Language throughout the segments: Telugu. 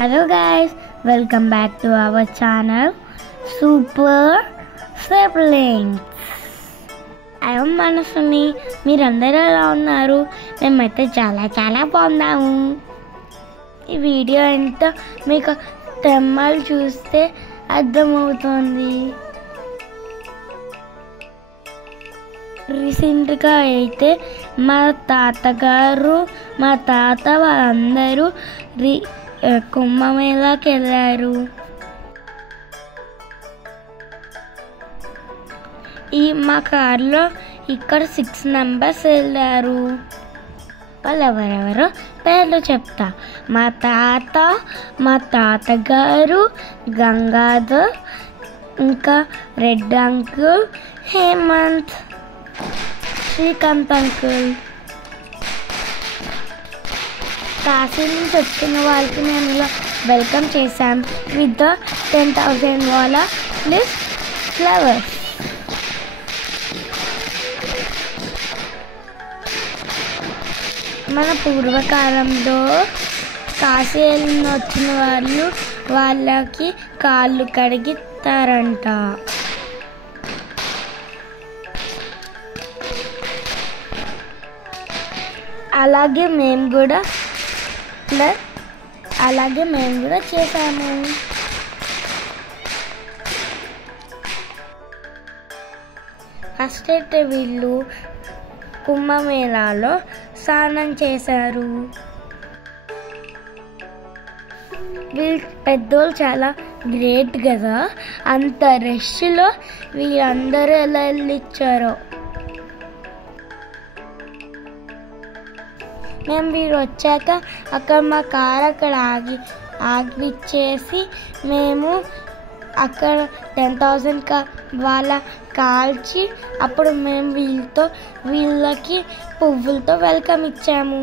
Hello guys, welcome back to our channel Super Siblings. I am Manasuni. మీరందరూ ఎలా ఉన్నారు? మేమైతే చాలా బాగున్నాము. ఈ వీడియో ఎంత మీకు తెమ్మలు చూస్తే అర్థమవుతుంది. రీసెంట్గా అయితే మా తాతగారు మా తాత వాళ్ళందరూ కుంభమేళాకి వెళ్ళారు. మా కార్లో ఇక్కడ 6 మెంబర్స్ వెళ్ళారు. వాళ్ళు ఎవరెవరో పేర్లు చెప్తా. మా తాతగారు, గంగాధర్, ఇంకా red uncle, Hemant, Srikanth uncle. Kashi నుంచి వచ్చిన వాళ్ళకి మేము ఇలా వెల్కమ్ చేశాం విత్ ద 10,000 వాళ్ళ లిస్ట్ ఫ్లవర్స్. మన పూర్వకాలంలో కాశీ వెళ్ళిన వచ్చిన వాళ్ళు వాళ్ళకి కాళ్ళు కడిగిస్తారంట. అలాగే మేము కూడా చేసాము. ఫస్ట్ అయితే వీళ్ళు కుంభమేళాలో స్నానం చేశారు. వీళ్ళు పెద్దోళ్ళు చాలా గ్రేట్ కదా, అంత రష్లో వీళ్ళందరూ ఎలా వెళ్ళిచ్చారో. మేము వీరు వచ్చాక అక్కడ మా కార్ అక్కడ ఆగిచ్చేసి మేము అక్కడ 10,000 వాళ్ళ కాల్చి అప్పుడు మేము వీళ్ళకి పువ్వులతో వెల్కమ్ ఇచ్చాము.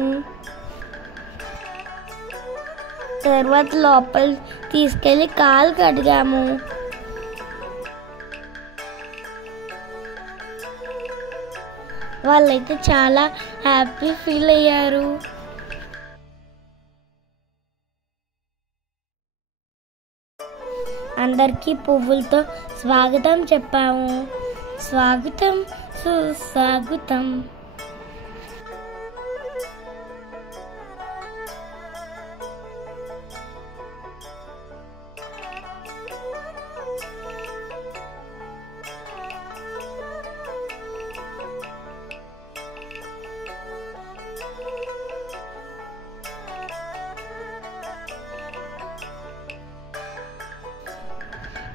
తర్వాత లోపల తీసుకెళ్ళి కాలు కడిగాము. వాళ్ళైతే చాలా హ్యాపీ ఫీల్ అయ్యారు. అందరికీ పువ్వులతో స్వాగతం చెప్పాము. స్వాగతం సుస్వాగతం.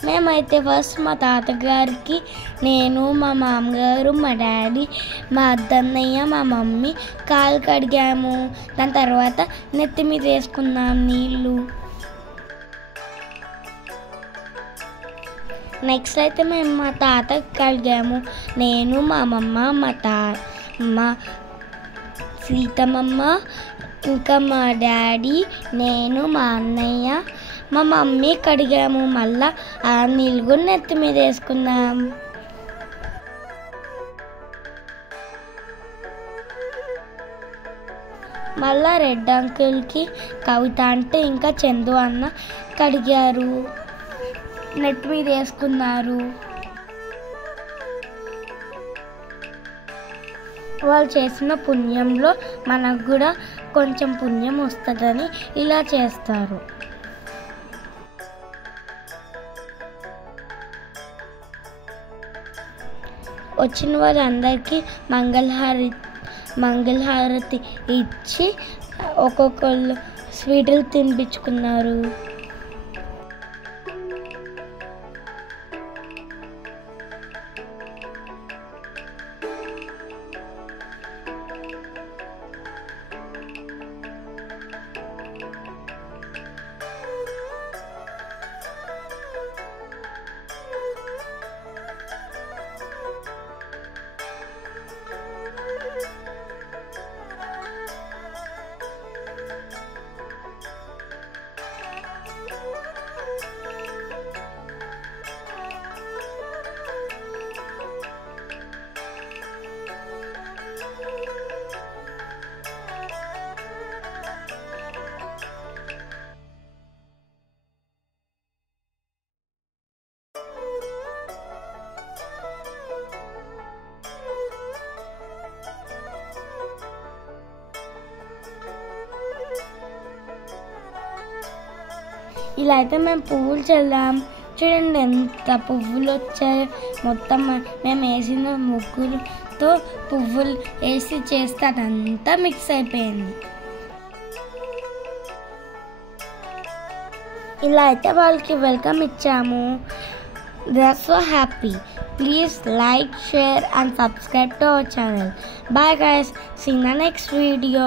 మేమైతే ఫస్ట్ మా తాతగారికి నేను, మా మామగారు, మా డాడీ, మా అద్దన్నయ్య, మా మమ్మీ కాలు కడిగాము. దాని తర్వాత నెత్తి మీద వేసుకున్నాం నీళ్ళు. నెక్స్ట్ అయితే మేము మా తాతకి కడిగాము. నేను, మా అమ్మమ్మ, మా సీతమ్మమ్మ, ఇంకా మా డాడీ, నేను, మా అన్నయ్య, మా మమ్మీ కడిగాము. మళ్ళా ఆ నీళ్ళు కూడా నెత్తి మీద వేసుకున్నాం. మళ్ళా రెడ్ అంకుల్కి, కవిత అంటే ఇంకా చందు అన్న కడిగారు, నెత్తి మీద వేసుకున్నారు. వాళ్ళు చేసిన పుణ్యంలో మనకు కూడా కొంచెం పుణ్యం వస్తుందని ఇలా చేస్తారు. వచ్చిన వాళ్ళందరికీ మంగళహారతి ఇచ్చి ఒక్కొక్కళ్ళు స్వీట్లు తినిపించుకున్నారు. ఇలా అయితే మేము పువ్వులు చల్లాం. చూడండి ఎంత పువ్వులు వచ్చాయి. మొత్తం మేము వేసిన ముగ్గులతో పువ్వులు వేసి చేస్తే అదంతా మిక్స్ అయిపోయింది. ఇలా అయితే వాళ్ళకి వెల్కమ్ ఇచ్చాము. They are so happy. Please like, share and subscribe to our channel. Bye guys. See you in the next video.